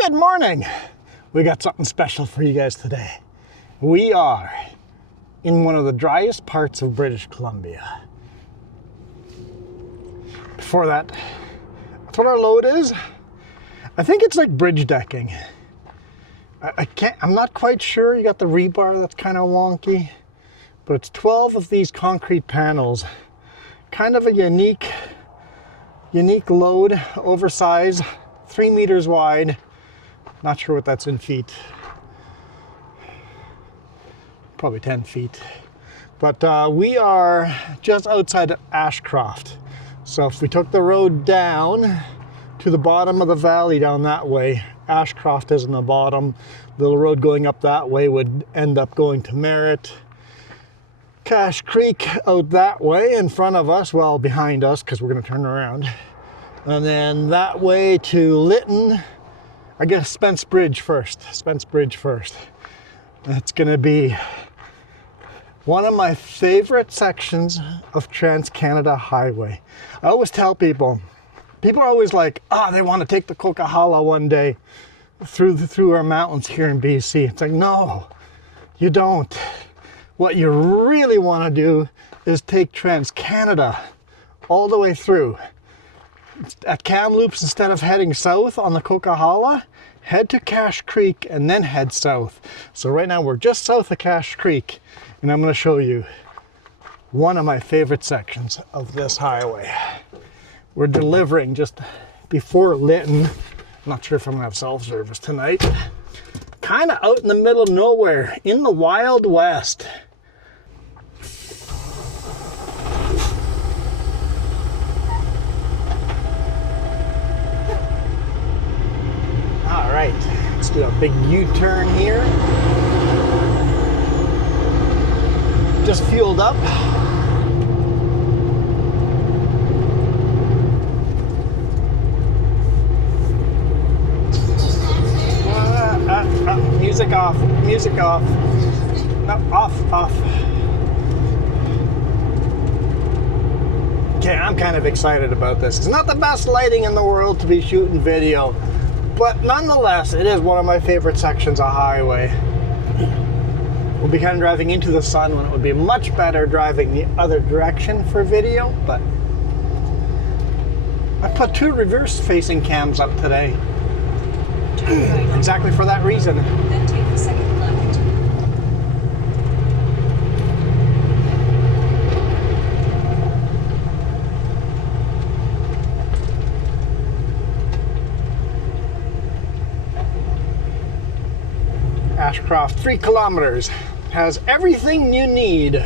Good morning. We got something special for you guys today. We are in one of the driest parts of British Columbia. Before that, that's what our load is. I think it's like bridge decking. I'm not quite sure. You got the rebar that's kind of wonky, but it's 12 of these concrete panels. Kind of a unique load, oversized, 3 meters wide. Not sure what that's in feet. Probably 10 feet. But we are just outside of Ashcroft. So if we took the road down to the bottom of the valley down that way, Ashcroft is in the bottom. Little road going up that way would end up going to Merritt. Cache Creek out that way in front of us, well behind us because we're going to turn around. And then that way to Lytton. I guess Spence Bridge first. Spence Bridge first. It's going to be one of my favorite sections of Trans-Canada Highway. I always tell people are always like, they want to take the Coquihalla one day through our mountains here in BC. It's like, no, you don't. What you really want to do is take Trans-Canada all the way through. At Kamloops, instead of heading south on the Coquihalla, head to Cache Creek and then head south. So right now we're just south of Cache Creek, and I'm going to show you one of my favorite sections of this highway. We're delivering just before Lytton. I'm not sure if I'm going to have self-service tonight. Kind of out in the middle of nowhere, in the Wild West. All right, let's do a big U-turn here. Just fueled up. Music off, music off. No, off. Okay, I'm kind of excited about this. It's not the best lighting in the world to be shooting video, but nonetheless, it is one of my favorite sections of highway. We'll be kind of driving into the sun when it would be much better driving the other direction for video, but I put 2 reverse-facing cams up today. Exactly for that reason. Then take the second left. Ashcroft, 3 kilometers, has everything you need.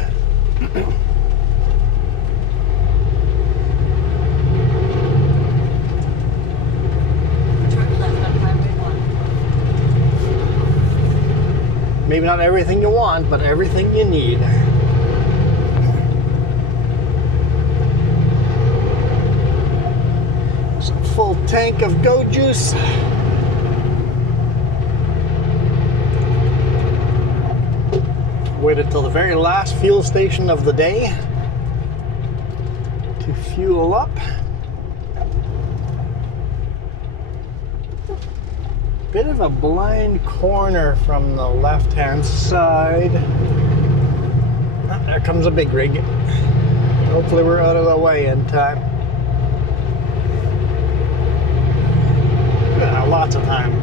Maybe not everything you want, but everything you need. Some full tank of Go Juice. Waited till the very last fuel station of the day to fuel up. Bit of a blind corner from the left-hand side. There comes a big rig. Hopefully we're out of the way in time. Yeah, lots of time.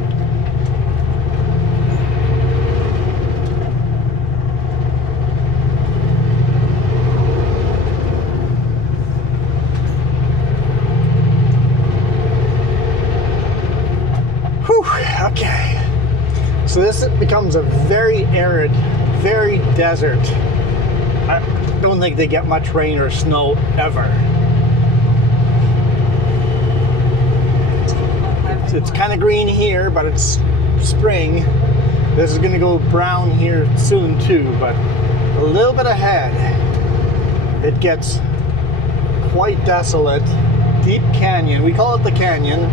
Okay, so this becomes a very arid, very desert. I don't think they get much rain or snow ever. It's kind of green here, but it's spring. This is going to go brown here soon too, but a little bit ahead, it gets quite desolate. Deep canyon, we call it the canyon.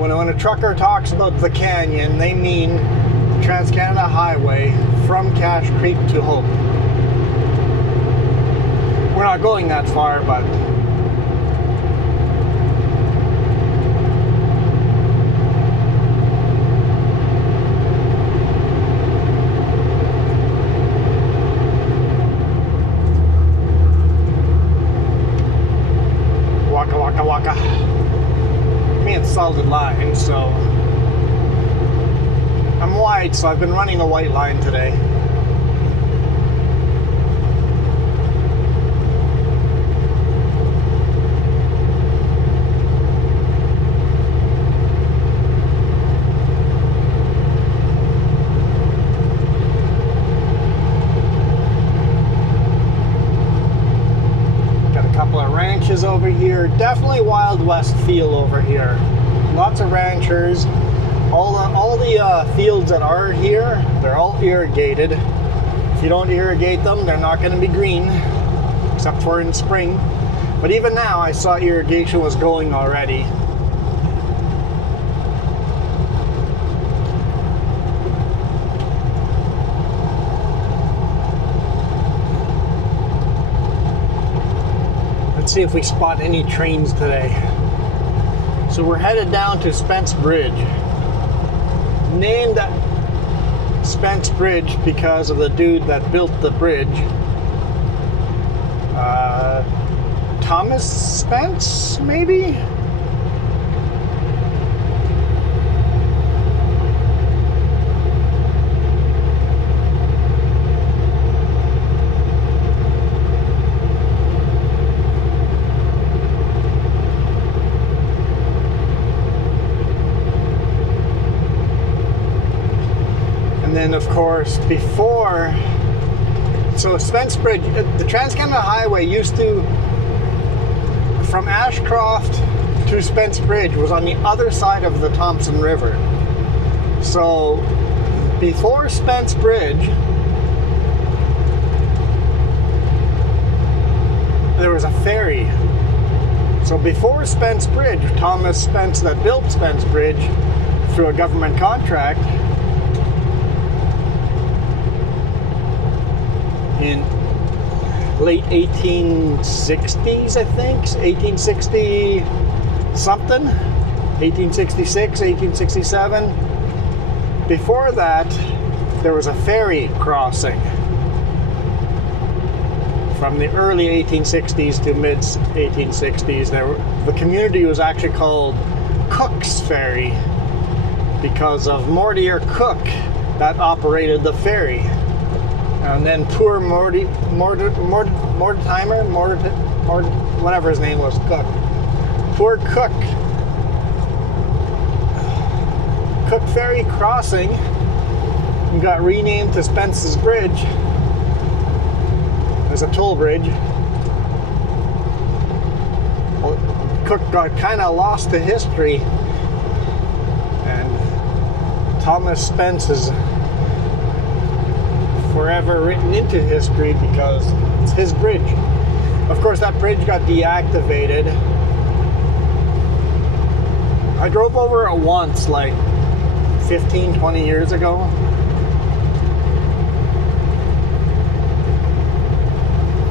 When a trucker talks about the canyon, they mean the Trans-Canada Highway from Cache Creek to Hope. We're not going that far, but solid line, so I'm white, so I've been running a white line today. Over here, definitely Wild West feel over here. Lots of ranchers. All the fields that are here, they're all irrigated. If you don't irrigate them, they're not going to be green, except for in spring. But even now, I saw irrigation was going already. Let's see if we spot any trains today. So we're headed down to Spence Bridge. Named Spence Bridge because of the dude that built the bridge. Thomas Spence, maybe? And then, of course, so Spence Bridge, the Trans-Canada Highway used to, from Ashcroft to Spence Bridge, was on the other side of the Thompson River. So, before Spence Bridge, there was a ferry. So before Spence Bridge, Thomas Spence, that built Spence Bridge through a government contract, in late 1860s, I think, 1860 something, 1866, 1867. Before that, there was a ferry crossing from the early 1860s to mid 1860s. The community was actually called Cook's Ferry because of Mortimer Cook that operated the ferry. And then poor Mortimer, whatever his name was, Cook. Poor Cook. Cook Ferry Crossing got renamed to Spence's Bridge. There's a toll bridge. Well, Cook got kind of lost to history. And Thomas Spence is forever written into history because it's his bridge. Of course, that bridge got deactivated. I drove over it once, like 15, 20 years ago.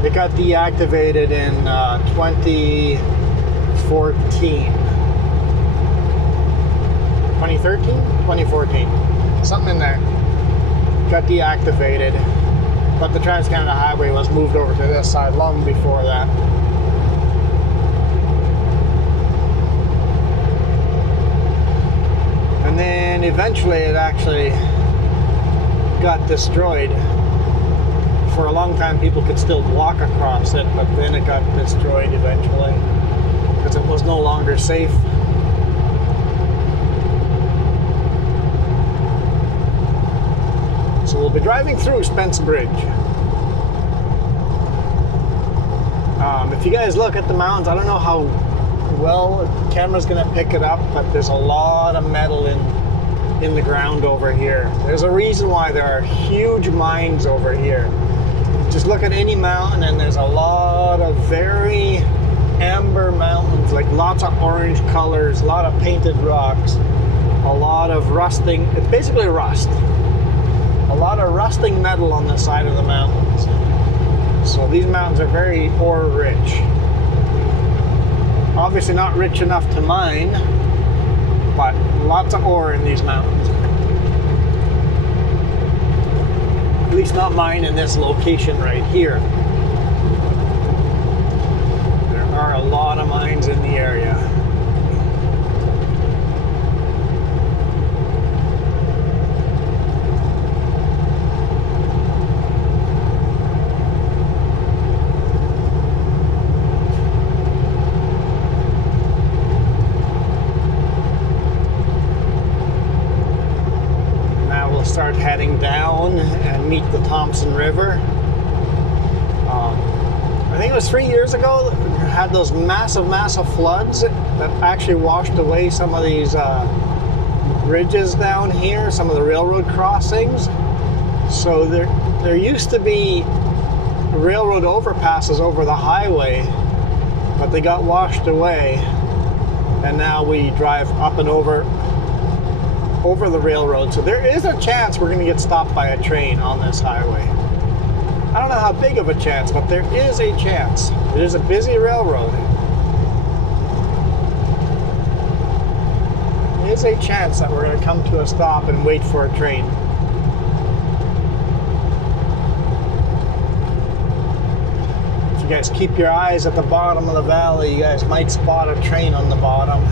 It got deactivated in 2014. 2013? 2014. Something in there. Got deactivated, but the Trans-Canada Highway was moved over to this side long before that. And then eventually it actually got destroyed. For a long time people could still walk across it, but then it got destroyed eventually because it was no longer safe. So we'll be driving through Spence Bridge. If you guys look at the mountains, I don't know how well the camera's going to pick it up, but there's a lot of metal in the ground over here. There's a reason why there are huge mines over here. Just look at any mountain and there's a lot of very amber mountains, like lots of orange colors, a lot of painted rocks, a lot of rusting. It's basically rust. A lot of rusting metal on the side of the mountains. So these mountains are very ore rich. Obviously not rich enough to mine, but lots of ore in these mountains. At least not mine in this location right here. There are a lot of mines in the area. and meet the Thompson River. I think it was 3 years ago, we had those massive floods that actually washed away some of these bridges down here, some of the railroad crossings. So there used to be railroad overpasses over the highway, but they got washed away, and now we drive up and over the railroad. So there is a chance we're going to get stopped by a train on this highway. I don't know how big of a chance, but there is a chance. It is a busy railroad. There is a chance that we're going to come to a stop and wait for a train. If you guys keep your eyes at the bottom of the valley, you guys might spot a train on the bottom.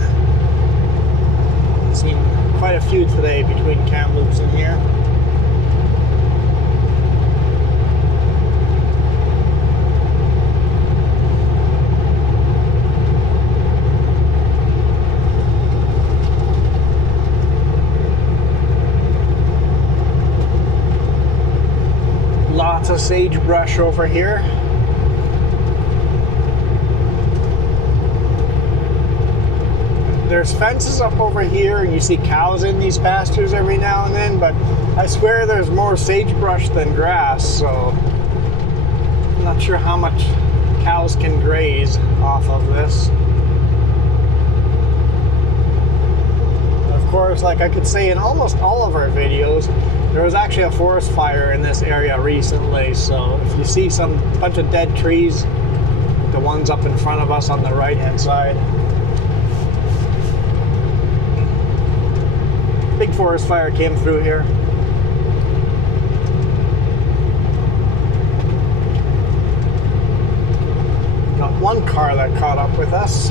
I've seen quite a few today between Kamloops and here. Lots of sagebrush over here. There's fences up over here, and you see cows in these pastures every now and then, but I swear there's more sagebrush than grass, so I'm not sure how much cows can graze off of this. Of course, like I could say in almost all of our videos, there was actually a forest fire in this area recently, so if you see some bunch of dead trees, the ones up in front of us on the right hand side, big forest fire came through here. Got one car that caught up with us.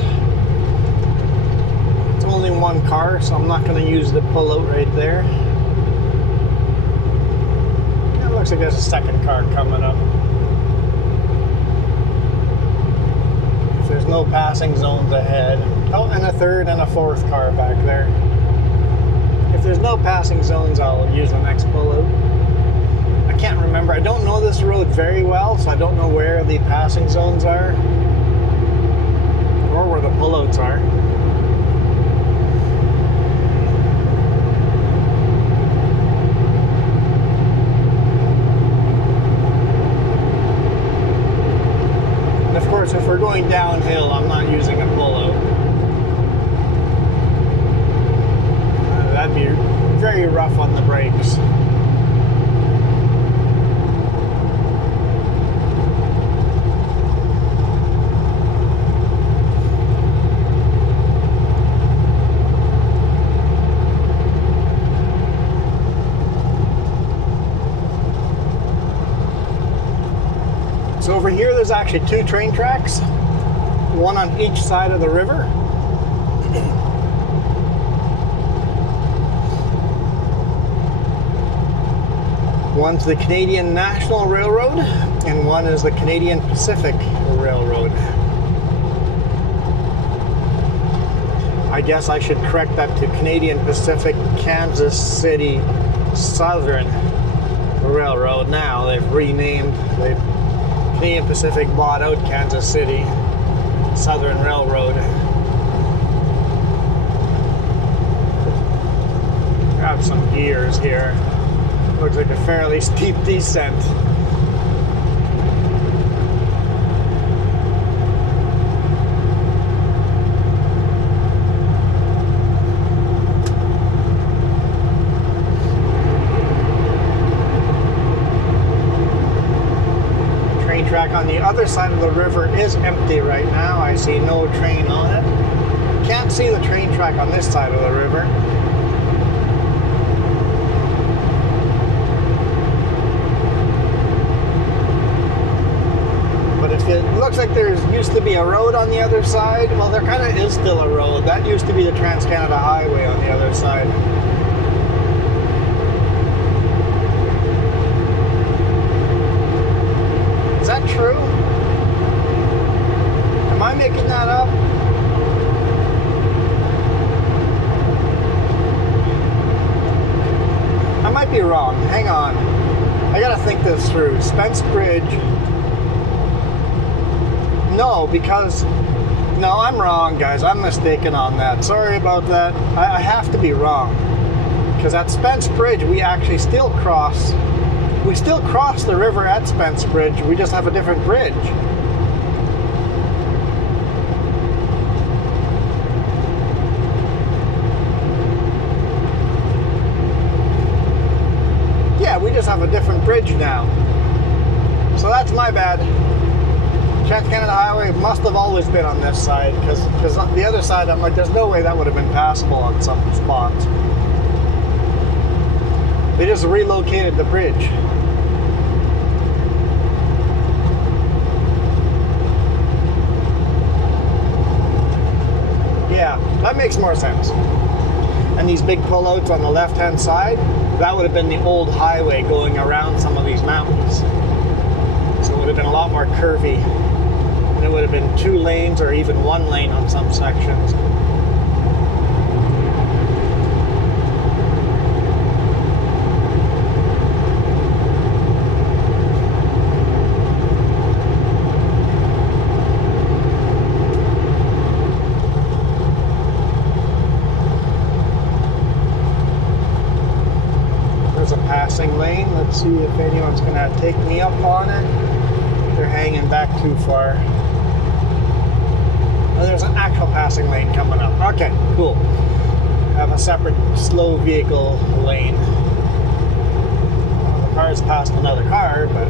It's only one car, so I'm not going to use the pullout right there. Looks like there's a second car coming up. If there's no passing zones ahead. Oh, and a third and a fourth car back there. If there's no passing zones, I'll use the next pullout. I can't remember. I don't know this road very well, so I don't know where the passing zones are or where the pullouts are. If we're going downhill, I'm not using a pullout. That'd be very rough on the brakes. So over here, there's actually two train tracks, one on each side of the river. One's the Canadian National Railroad, and one is the Canadian Pacific Railroad. I guess I should correct that to Canadian Pacific Kansas City Southern Railroad now. They've renamed, Canadian Pacific bought out Kansas City Southern Railroad. Grab some gears here. Looks like a fairly steep descent. Track on the other side of the river is empty right now. I see no train on it. Can't see the train track on this side of the river. But it looks like there used to be a road on the other side. Well, there kind of is still a road. That used to be the Trans-Canada Highway on the other side. Is that true? Am I making that up? I might be wrong. Hang on. goes through. Spence Bridge. No, because... No, I'm wrong, guys. I'm mistaken on that. Sorry about that. I have to be wrong. Because at Spence Bridge, we actually still cross... We still cross the river at Spence Bridge. We just have a different bridge. Yeah, we just have a different bridge now. So that's my bad. Trans-Canada Highway must have always been on this side, because the other side, I'm like, there's no way that would have been passable on some spots. They just relocated the bridge. Yeah, that makes more sense. And these big pullouts on the left-hand side, that would have been the old highway going around some of these mountains. So it would have been a lot more curvy. And it would have been 2 lanes or even 1 lane on some sections. Lane. Let's see if anyone's going to take me up on it. They're hanging back too far. Oh, there's an actual passing lane coming up. Okay, cool. Have a separate slow vehicle lane. Well, the car's passed another car, but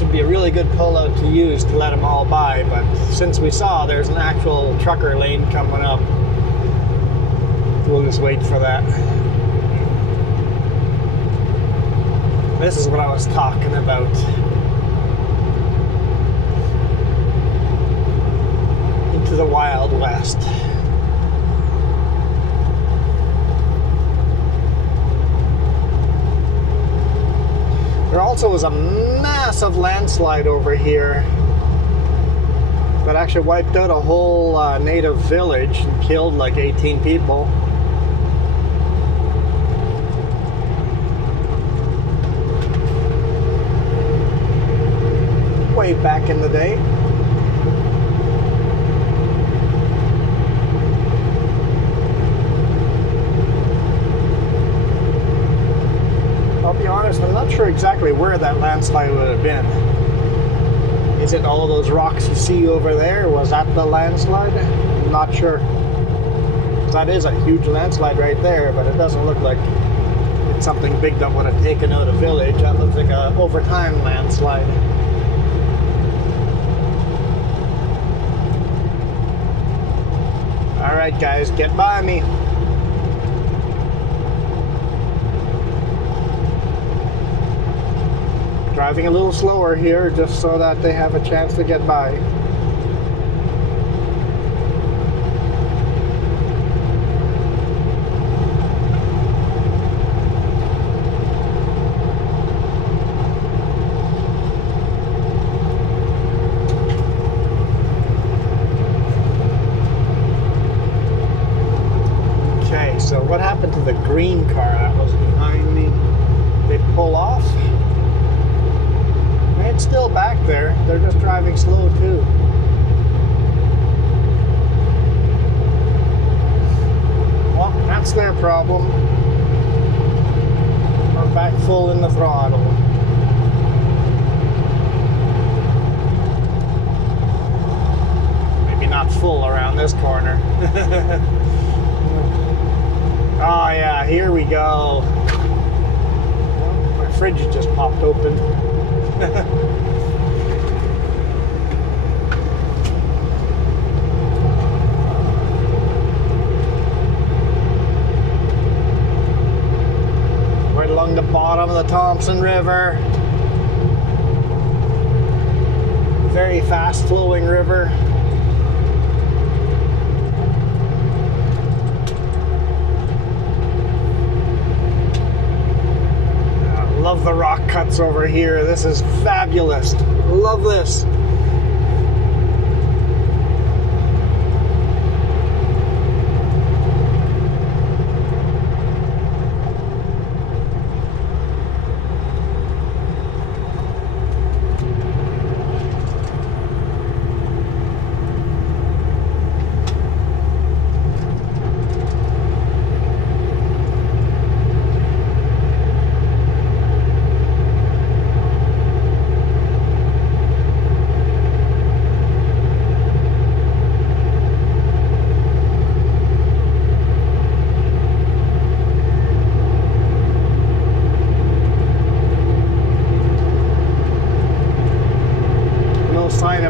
would be a really good pullout to use to let them all by, but since we saw there's an actual trucker lane coming up, we'll just wait for that. This is what I was talking about. Into the Wild West. There also was a massive landslide over here that actually wiped out a whole native village and killed like 18 people. Way back in the day. I'll be honest, I'm not sure exactly where that landslide would have been. Is it all those rocks you see over there? Was that the landslide? I'm not sure. That is a huge landslide right there, but it doesn't look like it's something big that would have taken out a village. That looks like a overtime landslide. Alright guys, get by me. Driving a little slower here just so that they have a chance to get by. Okay, so what happened to the green car that was behind me? They pull off? It's still back there. They're just driving slow too. Well, that's their problem. We're back full in the throttle. Maybe not full around this corner. Oh yeah, here we go. Well, my fridge just popped open. Right along the bottom of the Thompson River. Very fast flowing river. Love the rock cuts over here. This is fabulous. Love this.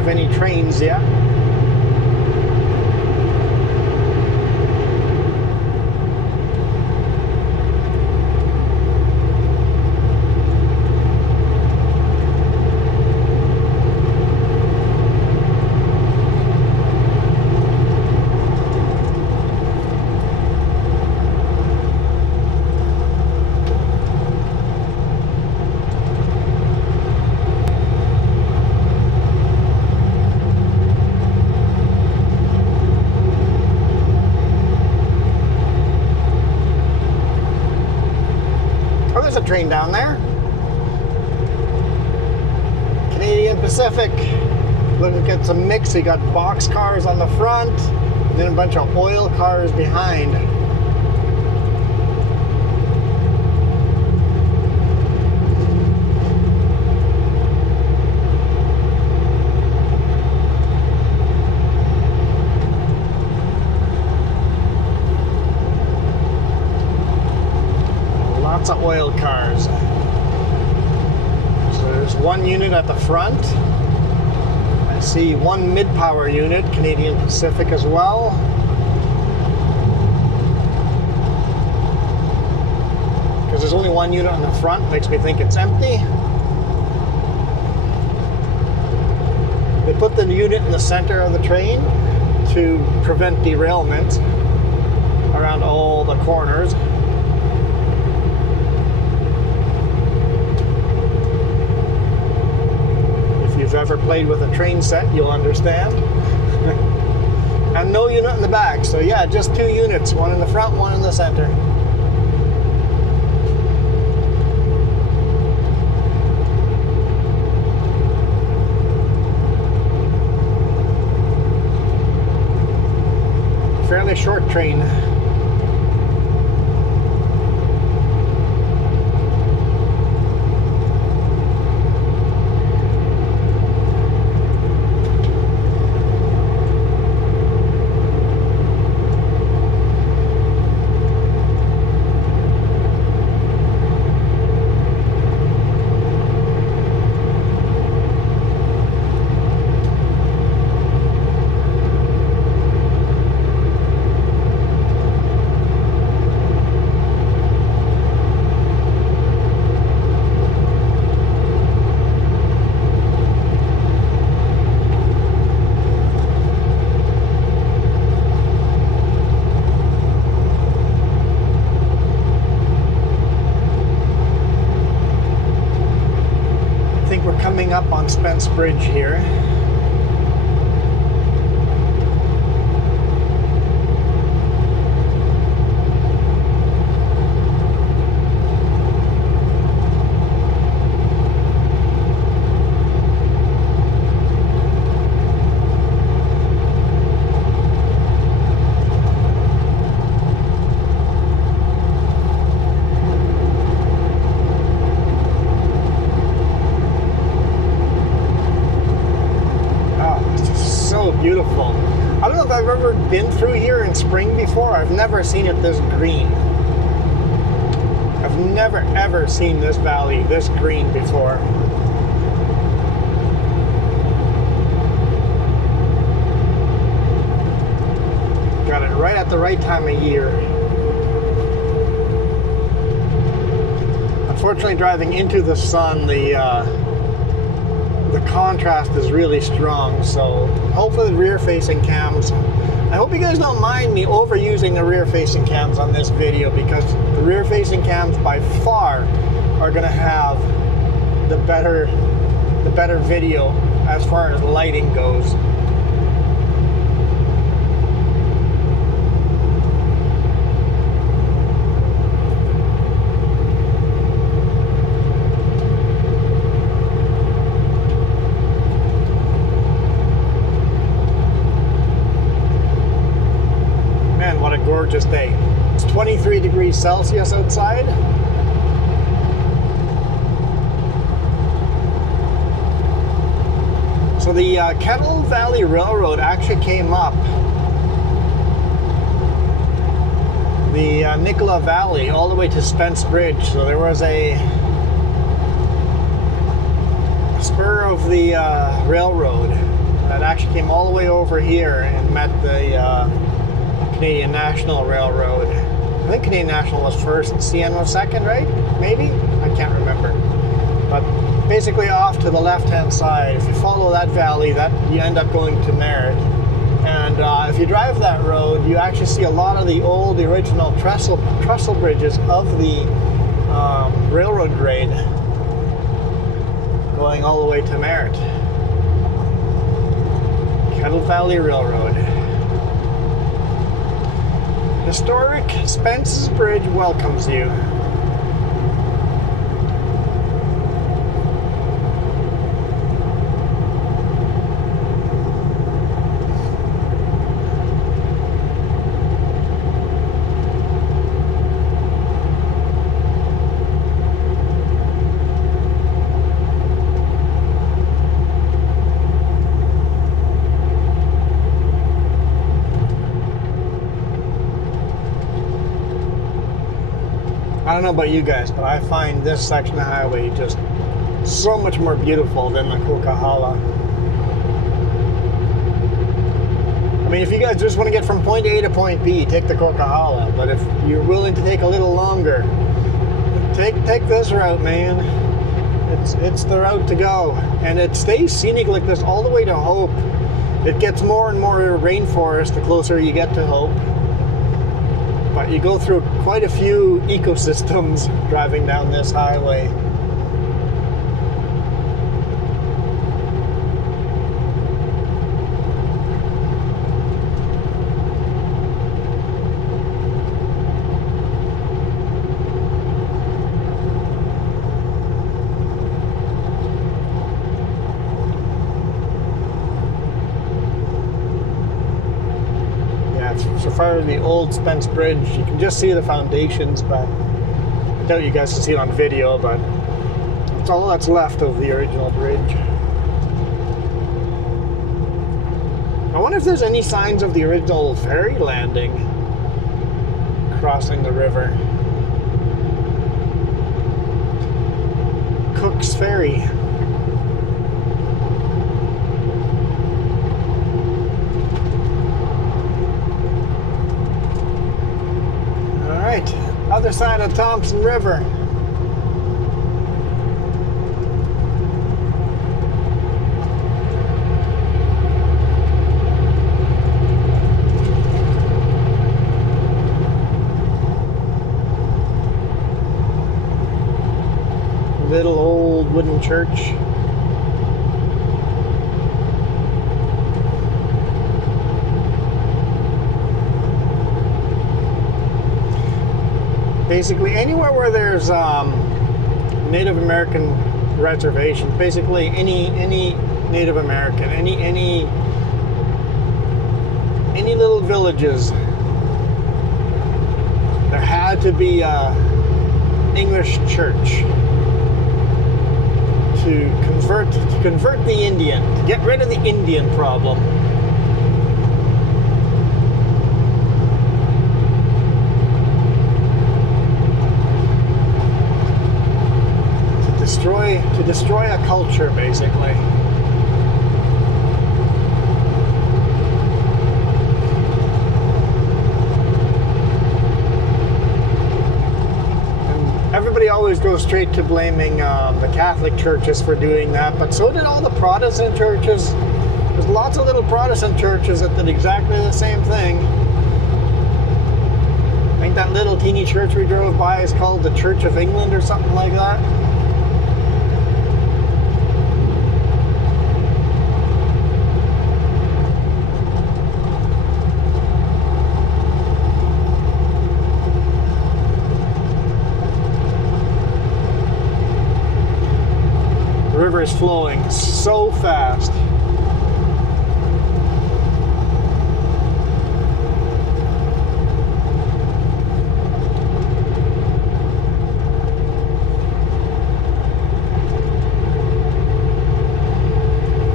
of any trains yet. There's a train down there. Canadian Pacific. Look at some mix. You got box cars on the front, and then a bunch of oil cars behind. Lots of oil cars. So there's one unit at the front. I see one mid-power unit, Canadian Pacific as well. Because there's only one unit on the front, makes me think it's empty. They put the unit in the center of the train to prevent derailment around all the corners. If you've ever played with a train set, you'll understand. And no unit in the back, so yeah, just two units, one in the front, one in the center. Fairly short train. Up on Spence Bridge here. Beautiful. I don't know if I've ever been through here in spring before. I've never seen it this green. I've never ever seen this valley this green before. Got it right at the right time of year. Unfortunately, driving into the sun, the contrast is really strong, so hopefully the rear-facing cams, I hope you guys don't mind me overusing the rear-facing cams on this video, because the rear-facing cams by far are going to have the better video as far as lighting goes. Gorgeous day. It's 23 degrees Celsius outside. So the Kettle Valley Railroad actually came up the Nicola Valley all the way to Spence Bridge. So there was a spur of the railroad that actually came all the way over here and met the Canadian National Railroad. I think Canadian National was first and CN was second, right? Maybe? I can't remember. But basically off to the left-hand side, if you follow that valley, that you end up going to Merritt. And if you drive that road, you actually see a lot of the original trestle bridges of the railroad grade going all the way to Merritt. Kettle Valley Railroad. Historic Spences Bridge welcomes you. I don't know about you guys, but I find this section of highway just so much more beautiful than the Coquihalla. I mean, if you guys just want to get from point A to point B, take the Coquihalla. But if you're willing to take a little longer, take this route, man. It's the route to go. And it stays scenic like this all the way to Hope. It gets more and more rainforest the closer you get to Hope. But you go through quite a few ecosystems driving down this highway. So far as the old Spence Bridge, you can just see the foundations, but I doubt you guys can see it on video, but it's all that's left of the original bridge. I wonder if there's any signs of the original ferry landing crossing the river. Cook's Ferry. Other side of Thompson River. Little old wooden church. Basically, anywhere where there's Native American reservations, basically any Native American, any little villages, there had to be a English church to convert the Indian, to get rid of the Indian problem. To destroy a culture, basically. And everybody always goes straight to blaming the Catholic churches for doing that, but so did all the Protestant churches. There's lots of little Protestant churches that did exactly the same thing. I think that little teeny church we drove by is called the Church of England or something like that. The river is flowing so fast.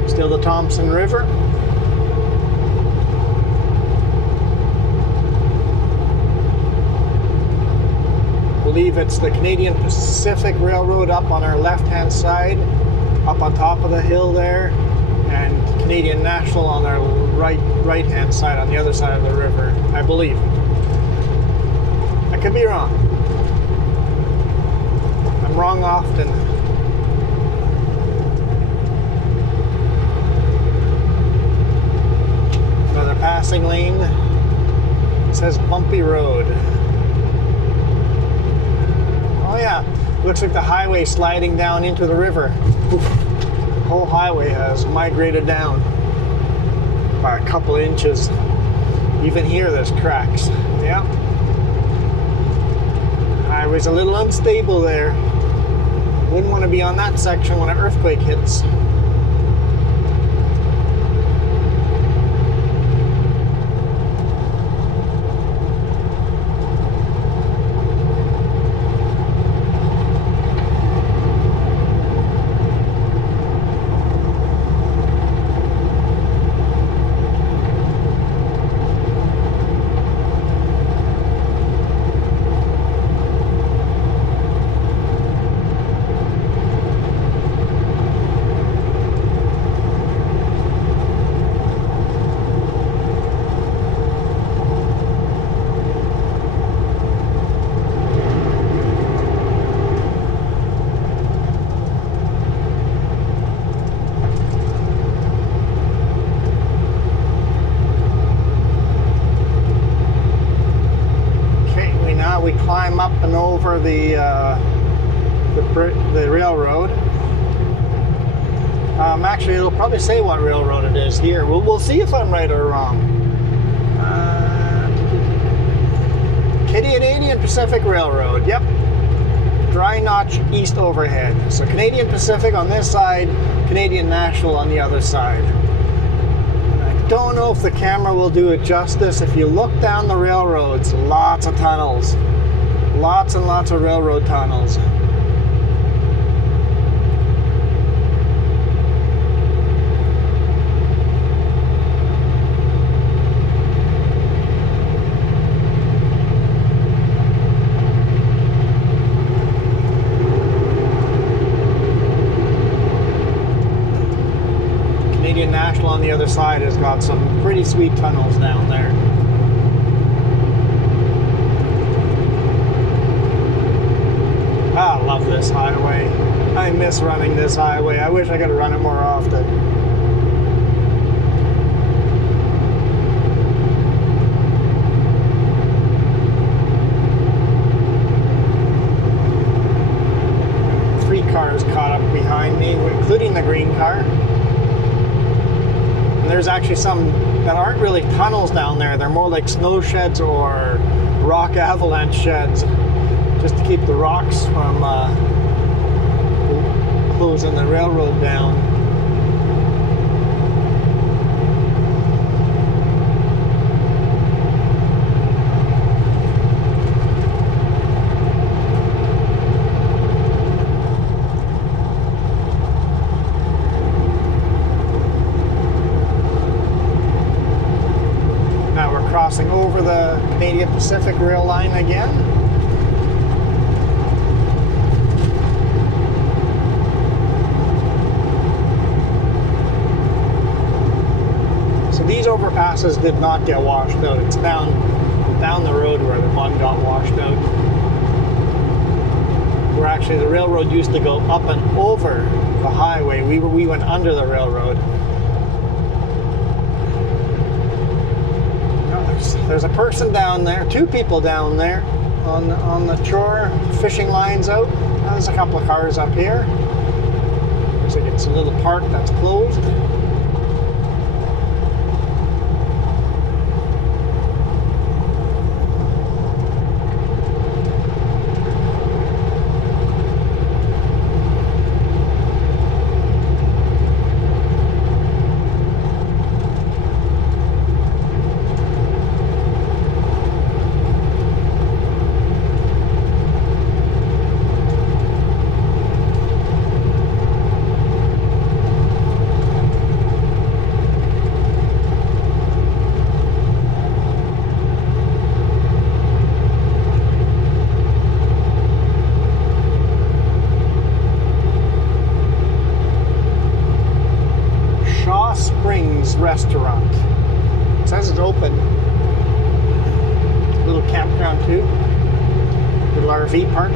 Still the Thompson River. I believe it's the Canadian Pacific Railroad up on our left-hand side, up on top of the hill there. and Canadian National on their right-hand side, on the other side of the river, I believe. I could be wrong. I'm wrong often. Another passing lane. It says bumpy road. Oh yeah, looks like the highway sliding down into the river. Oof. The whole highway has migrated down by a couple inches. Even here there's cracks. Yeah. Highway's a little unstable there. Wouldn't want to be on that section when an earthquake hits. Climb up and over the railroad. Actually, it'll probably say what railroad it is here. We'll see if I'm right or wrong. Canadian Pacific Railroad. Yep. Dry notch east overhead. So Canadian Pacific on this side, Canadian National on the other side. Don't know if the camera will do it justice. If you look down the railroads, lots of tunnels. Lots and lots of railroad tunnels. Canadian National on the other side has got some pretty sweet tunnels down there. I love this highway. I miss running this highway. I wish I could run it more often. Three cars caught up behind me, including the green car. And there's actually some that aren't really tunnels down there. They're more like snow sheds or rock avalanche sheds, just to keep the rocks from closing the railroad down. Now we're crossing over the Canadian Pacific rail line again. These overpasses did not get washed out. It's down the road where the one got washed out. Where actually the railroad used to go up and over the highway. We went under the railroad. There's a person down there, two people down there on the shore, fishing lines out. There's a couple of cars up here. Looks like it's a little park that's closed. too. Little RV park.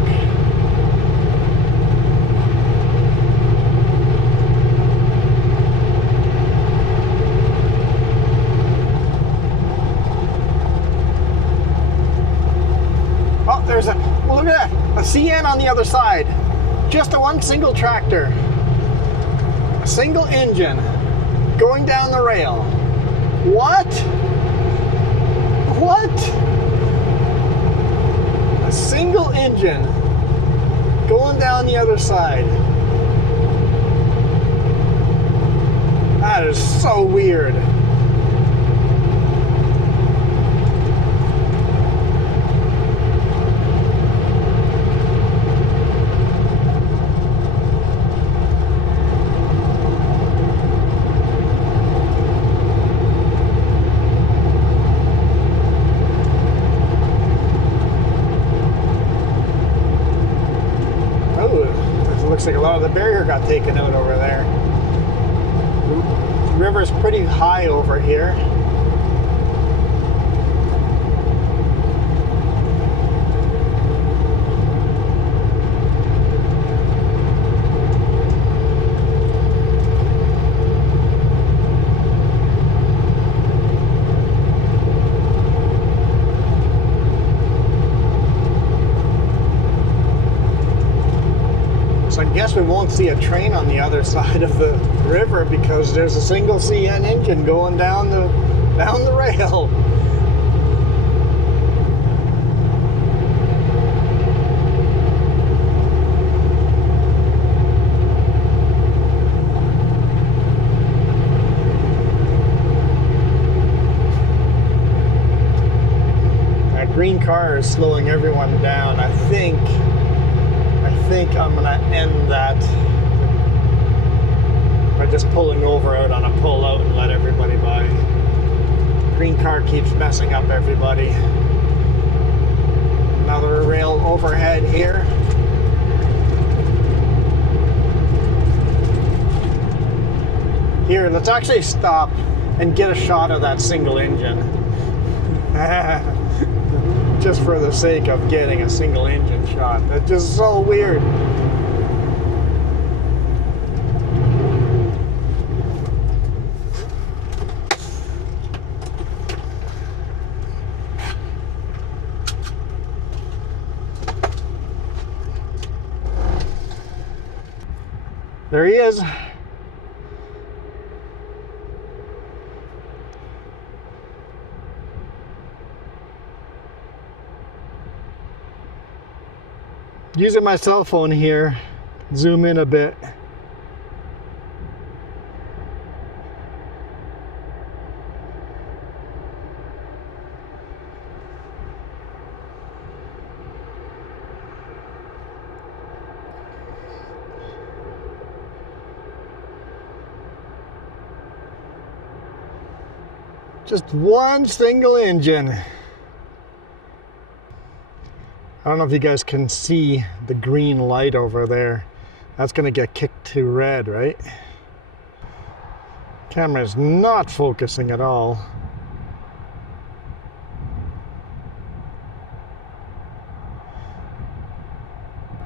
Oh, there's a, well, look at that, a CN on the other side. Just a one single tractor. A single engine going down the rail. What? What? A single engine going down the other side. That is so weird. Looks like a lot of the barrier got taken out over there. The river's pretty high over here. I guess we won't see a train on the other side of the river because there's a single CN engine going down the rail. That green car is slowing everyone down. I think I'm gonna end that by just pulling over out on a pull out and let everybody by. Green car keeps messing up everybody. Another rail overhead here. Here, let's actually stop and get a shot of that single engine. Just for the sake of getting a single engine shot. That's just so weird. There he is. Using my cell phone here, zoom in a bit. Just one single engine. I don't know if you guys can see the green light over there. That's gonna get kicked to red, right? Camera's not focusing at all.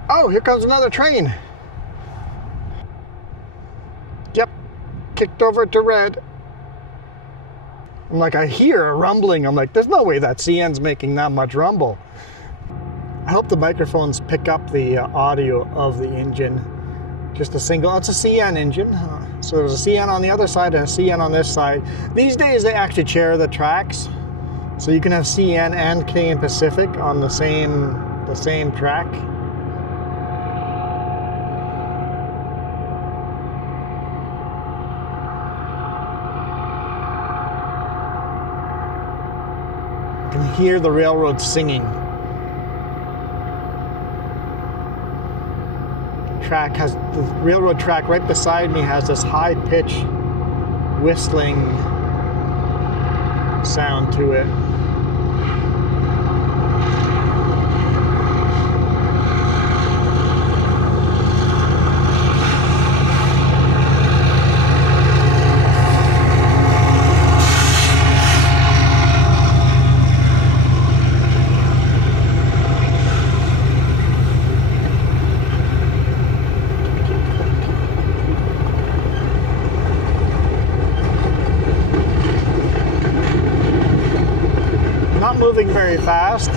Oh, here comes another train. Yep, kicked over to red. I'm like, I hear a rumbling. I'm like, there's no way that CN's making that much rumble. I hope the microphones pick up the audio of the engine. Just a single, it's a CN engine. So there's a CN on the other side and a CN on this side. These days they actually share the tracks. So you can have CN and Canadian Pacific on the same track. You can hear the railroad singing. The railroad track right beside me has this high pitch whistling sound to it. very fast.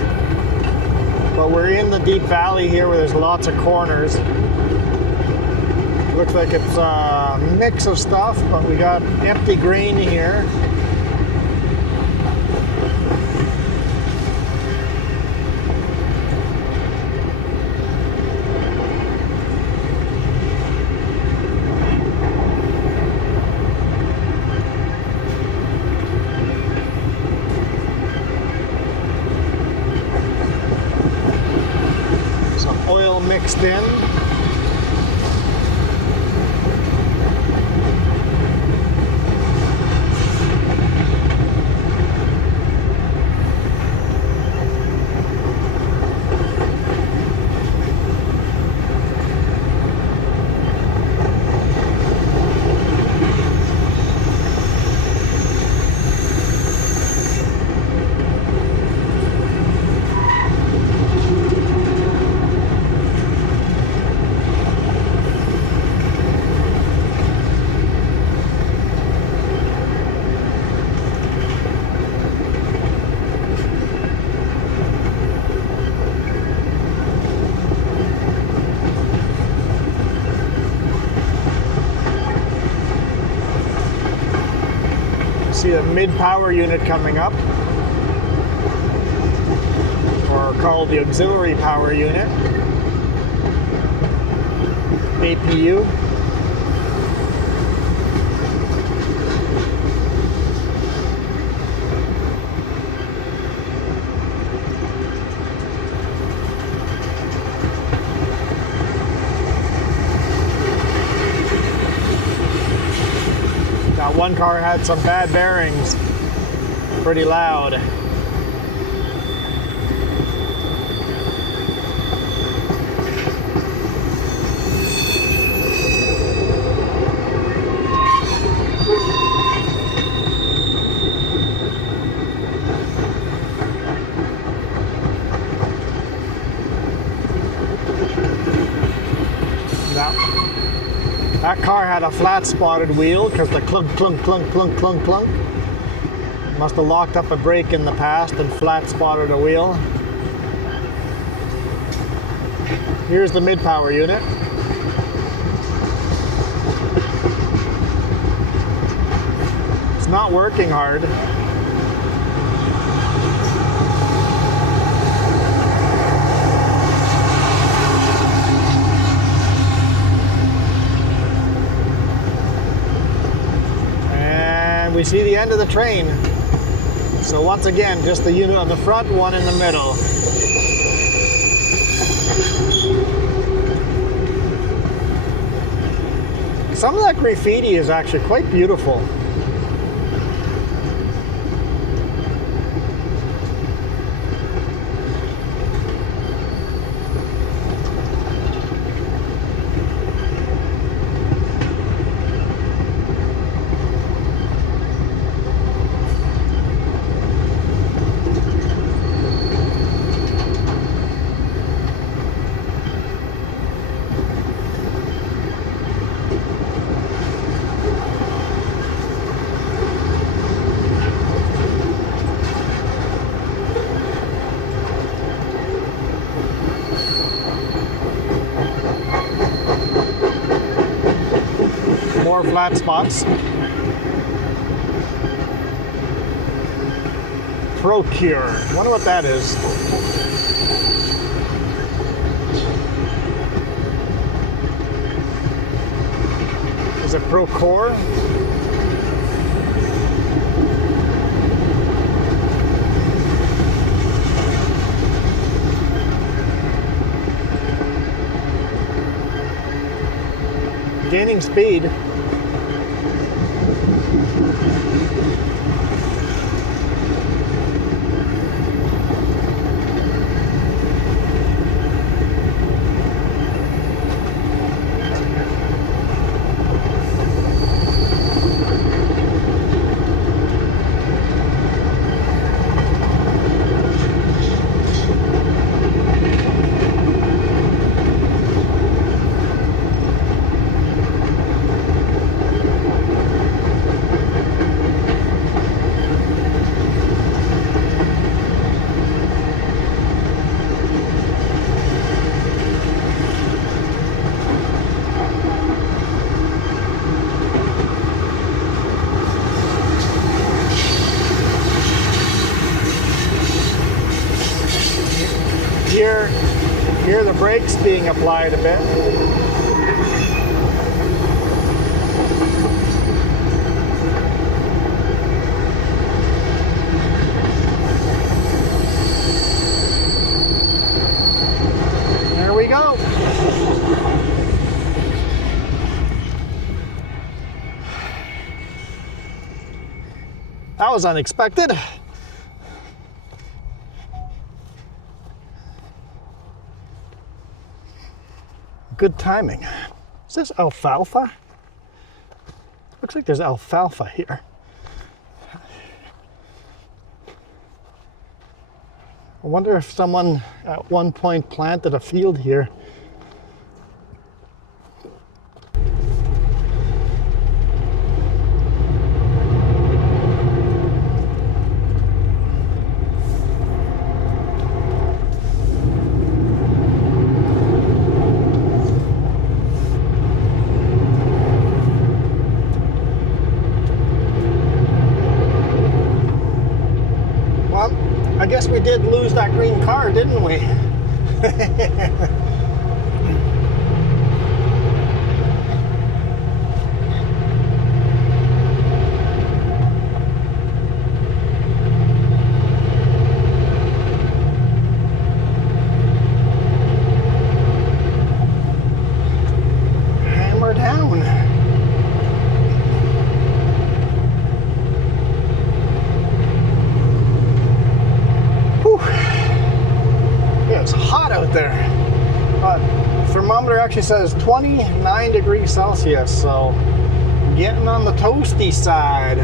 But we're in the deep valley here where there's lots of corners. Looks like it's a mix of stuff, but we got empty grain here. Mixed in. See a mid-power unit coming up, or called the auxiliary power unit, APU. One car had some bad bearings, pretty loud. That car had a flat spotted wheel because the clunk, clunk, clunk, clunk, clunk, clunk. Must have locked up a brake in the past and flat spotted a wheel. Here's the mid-power unit. It's not working hard. We see the end of the train. So once again, just the unit on the front, one in the middle. Some of that graffiti is actually quite beautiful. More flat spots. Procure. Wonder what that is. Is it Procore? Gaining speed. Hear the brakes being applied a bit. There we go. That was unexpected. Good timing. Is this alfalfa? Looks like there's alfalfa here. I wonder if someone at one point planted a field here. I guess we did lose that green car, didn't we? Hammer down. It's hot out there. Thermometer actually says 29 degrees Celsius, so getting on the toasty side.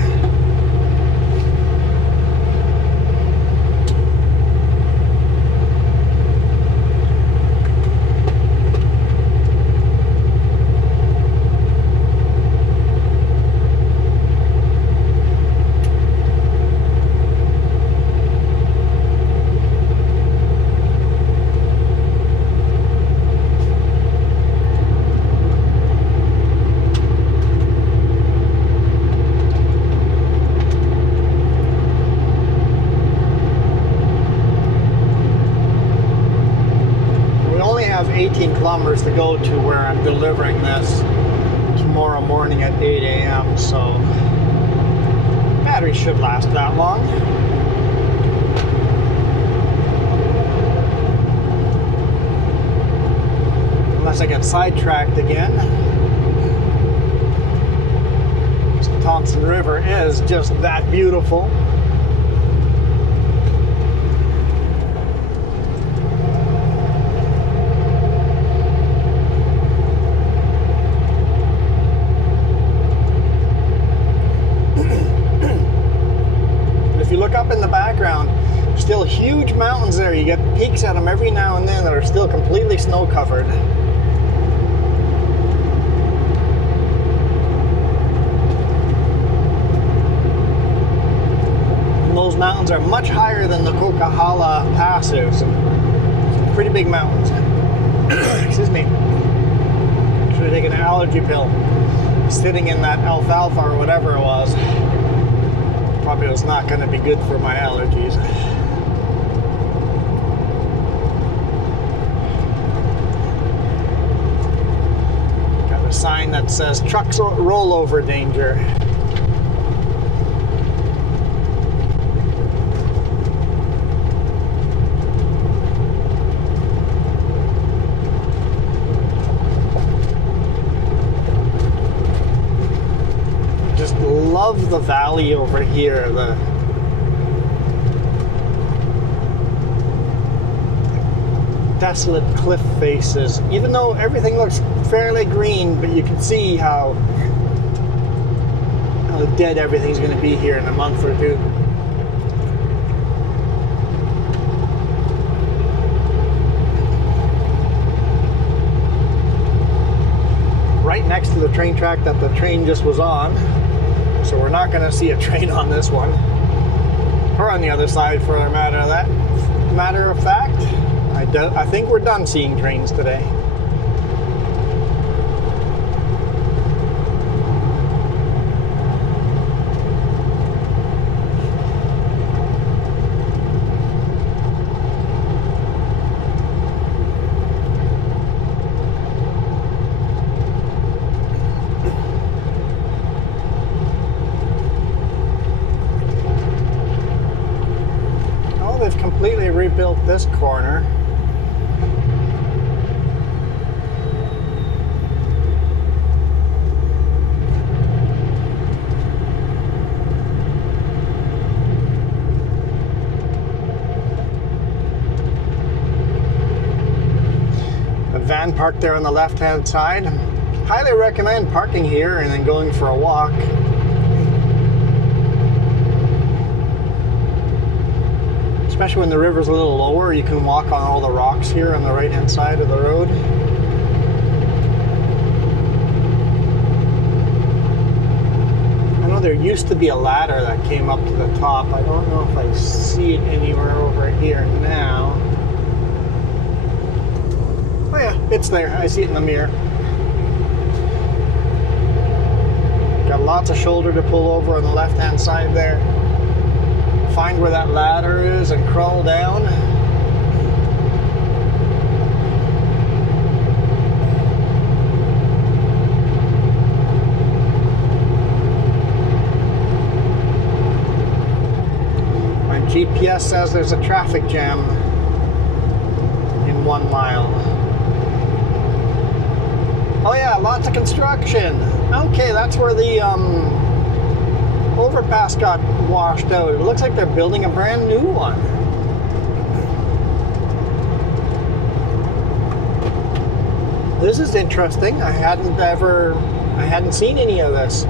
Have 18 kilometers to go to where I'm delivering this tomorrow morning at 8 a.m. So battery should last that long. Unless I get sidetracked again. The Thompson River is just that beautiful. Up in the background, still huge mountains there. You get peeks at them every now and then that are still completely snow covered. And those mountains are much higher than the Coquihalla Passes. Pretty big mountains. Excuse me. Should have taken an allergy pill. Sitting in that alfalfa or whatever it was. Probably was not going to be good for my allergies. Got a sign that says trucks rollover danger. Love the valley over here. The desolate cliff faces. Even though everything looks fairly green, but you can see how dead everything's going to be here in a month or two. Right next to the train track that the train just was on. So we're not going to see a train on this one, or on the other side for a matter of that. Matter of fact, I think we're done seeing trains today. rebuilt this corner. A van parked there on the left-hand side. Highly recommend parking here and then going for a walk. Especially when the river's a little lower, you can walk on all the rocks here on the right-hand side of the road. I know there used to be a ladder that came up to the top. I don't know if I see it anywhere over here now. Oh yeah, it's there. I see it in the mirror. Got lots of shoulder to pull over on the left-hand side there. Find where that ladder is and crawl down. My GPS says there's a traffic jam in 1 mile. Oh yeah, lots of construction. Okay, that's where the overpass got washed out. It looks like they're building a brand new one. This is interesting. I hadn't seen any of this.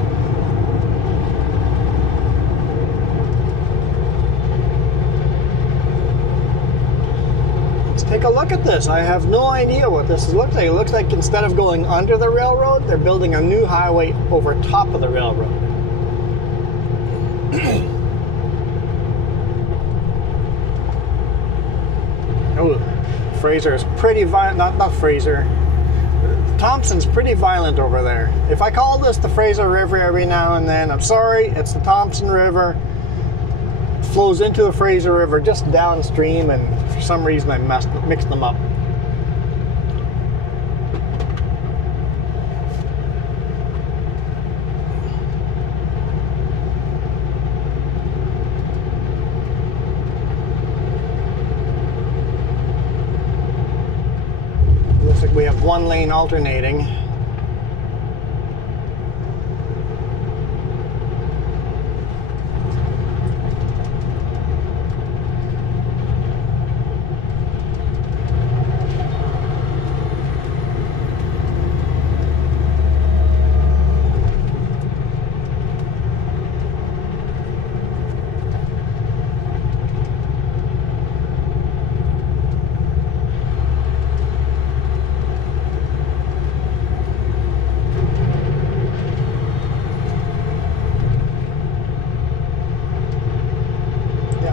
Let's take a look at this. I have no idea what this looks like. It looks like instead of going under the railroad, they're building a new highway over top of the railroad. Oh, Fraser is pretty violent. Not Fraser. Thompson's pretty violent over there. If I call this the Fraser River every now and then, I'm sorry, it's the Thompson River. It flows into the Fraser River just downstream, and for some reason I mixed them up. Looks like we have 1 lane alternating.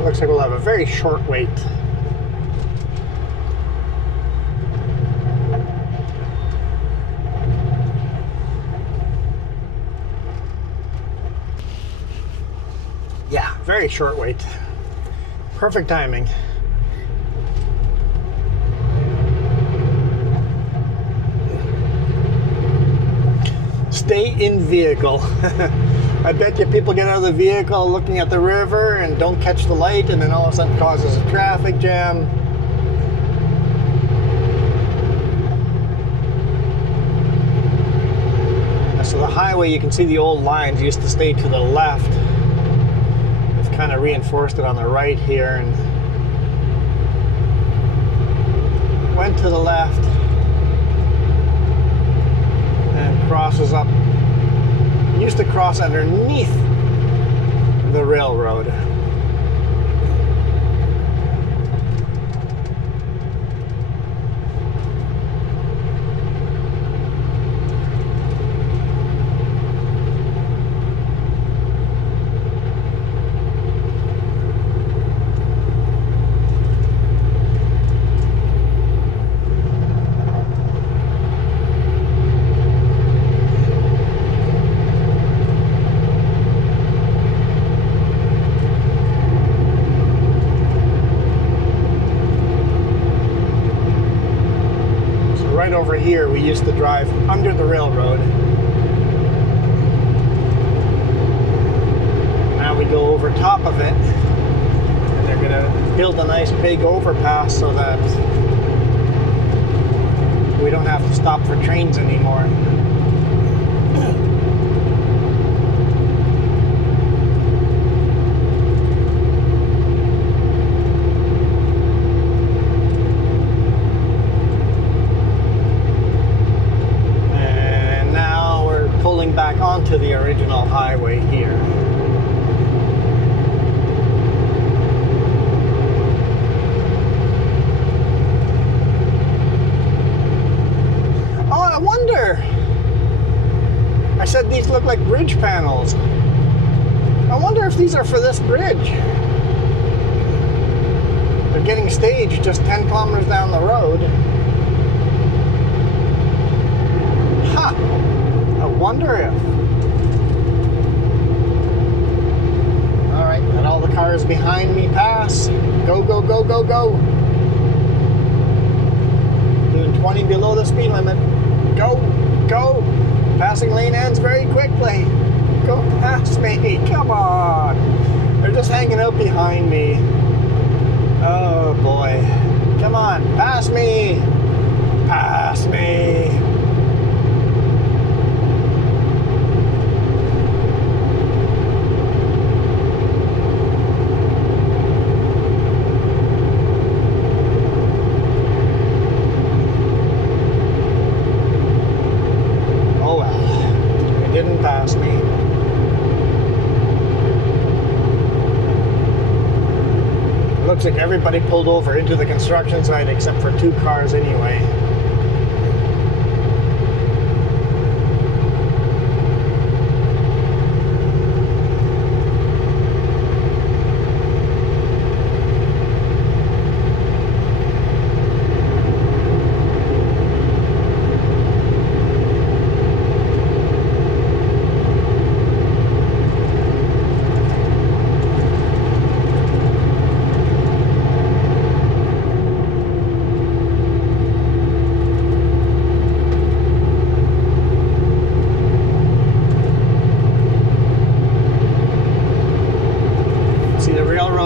Looks like we'll have a very short wait. Yeah, very short wait. Perfect timing. Stay in vehicle. I bet you people get out of the vehicle looking at the river and don't catch the light, and then all of a sudden causes a traffic jam. So the highway, you can see the old lines used to stay to the left. They've kind of reinforced it on the right here and went to the left and crosses up. Used to cross underneath the railroad. Over here we used to drive under the railroad. Now we go over top of it, and they're We're gonna build a nice big overpass so that we don't have to stop for trains anymore. And now we're pulling back onto the original highway here. I said these look like bridge panels. I wonder if these are for this bridge. They're getting staged just 10 kilometers down the road. Huh. I wonder if. Alright, let all the cars behind me pass. Go, go, go, go, go. Doing 20 below the speed limit. Go, go. Passing lane ends very quickly. Go past me. Come on. They're just hanging out behind me. Oh boy. Come on. Pass me. Pass me. Pass me. It looks like everybody pulled over into the construction site except for 2 cars anyway.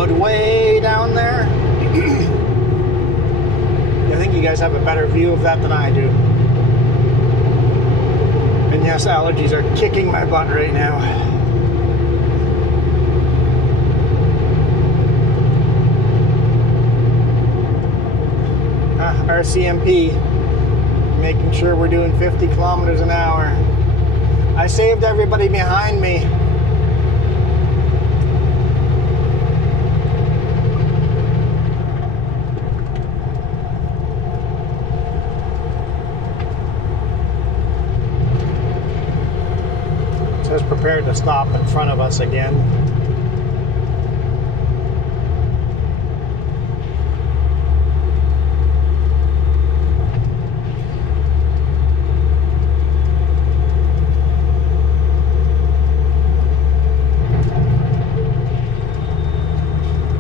Way down there. I think you guys have a better view of that than I do. And yes, allergies are kicking my butt right now. RCMP, making sure we're doing 50 kilometers an hour. I saved everybody behind me. Says prepared to stop in front of us again.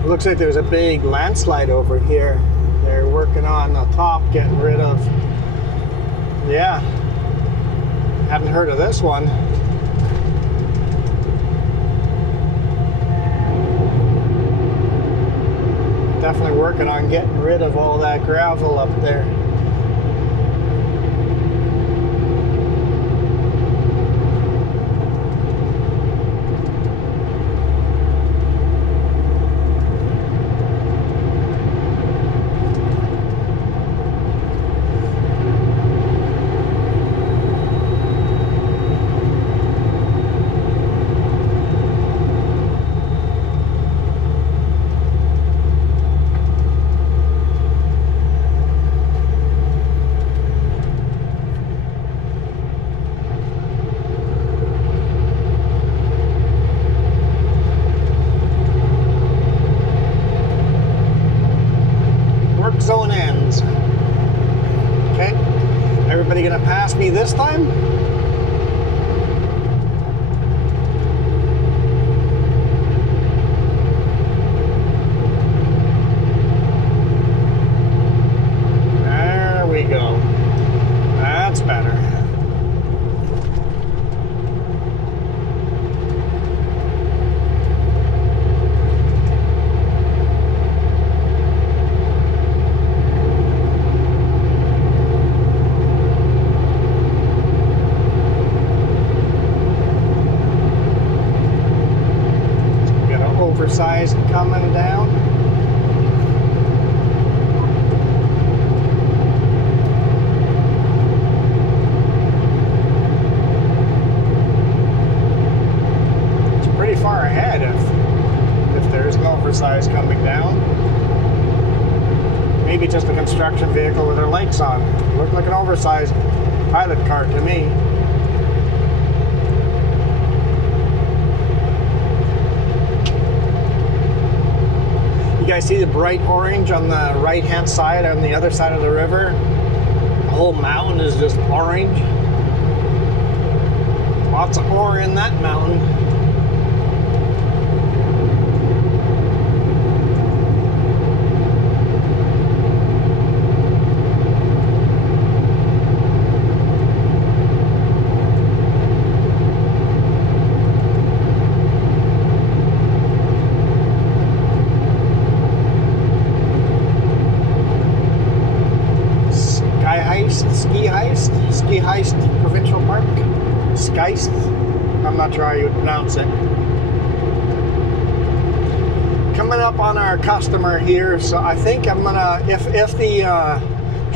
It looks like there's a big landslide over here. They're working on the top, getting rid of. Yeah, hadn't heard of this one. Definitely working on getting rid of all that gravel up there. Zone ends. Okay, everybody gonna pass me this time? There we go. That's better. oversized coming down. It's pretty far ahead if there's an oversized coming down. Maybe just a construction vehicle with their lights on. Looked like an oversized pilot car to me. You guys see the bright orange on the right hand side on the other side of the river? The whole mountain is just orange. Lots of ore in that mountain. Ski Heist Provincial Park. Skeist. I'm not sure how you would pronounce it. Coming up on our customer here, so I think I'm gonna, if the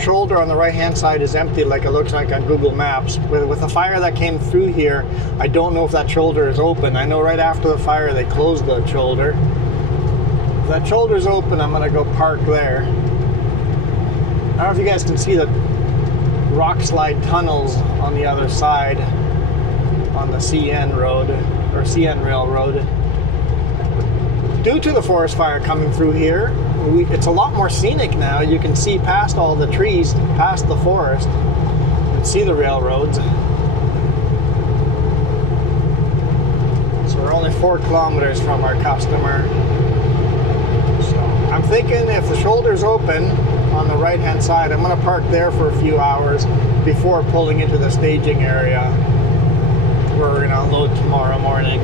shoulder on the right hand side is empty like it looks like on Google Maps, with the fire that came through here, I don't know if that shoulder is open. I know right after the fire they closed the shoulder. If that shoulder's open, I'm gonna go park there. I don't know if you guys can see the rock slide tunnels on the other side on the CN road or CN Railroad. Due to the forest fire coming through here, it's a lot more scenic now. You can see past all the trees, past the forest, and see the railroads. So we're only 4 kilometers from our customer. So I'm thinking if the shoulder's open on the right hand side, I'm going to park there for a few hours before pulling into the staging area where we're going to unload tomorrow morning.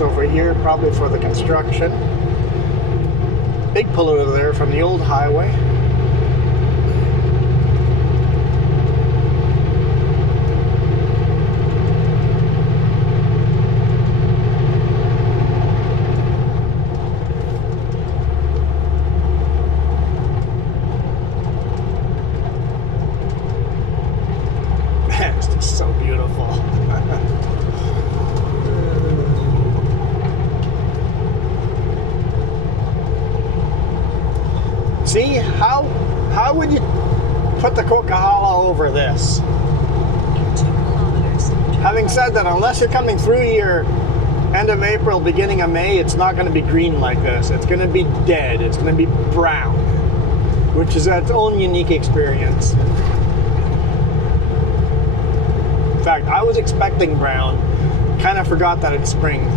Over here, probably for the construction. Big polluter there from the old highway. Man, it's just so beautiful. See, how would you put the Coquihalla over this? 2 kilometers. Having said that, unless you're coming through here end of April, beginning of May, it's not going to be green like this. It's going to be dead. It's going to be brown, which is its own unique experience. In fact, I was expecting brown. Kind of forgot that it's spring.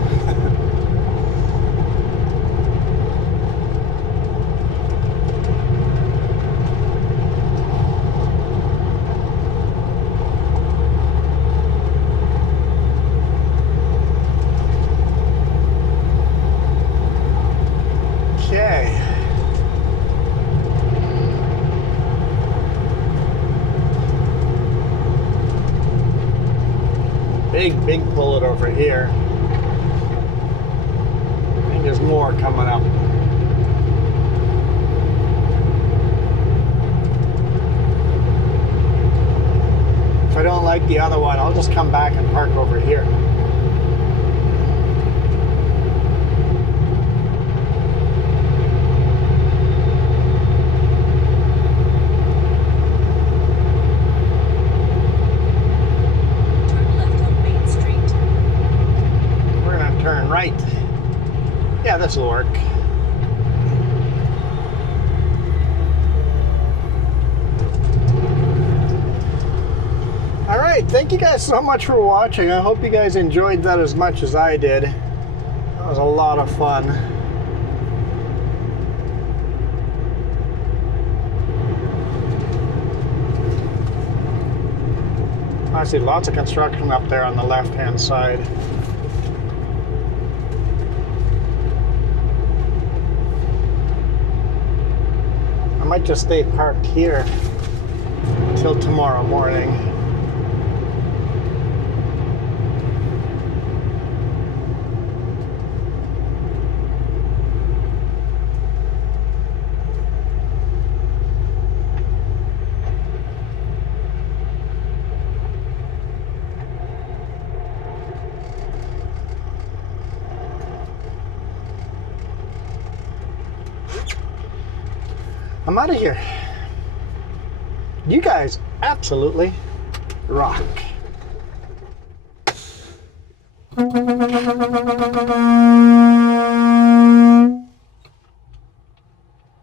Big bullet over here. I think there's more coming up. If I don't like the other one, I'll just come back and park over here. Right. Yeah, this will work. right, thank you guys so much for watching. I hope you guys enjoyed that as much as I did. That was a lot of fun. I see lots of construction up there on the left-hand side. I might just stay parked here until tomorrow morning. I'm out of here. You guys absolutely rock.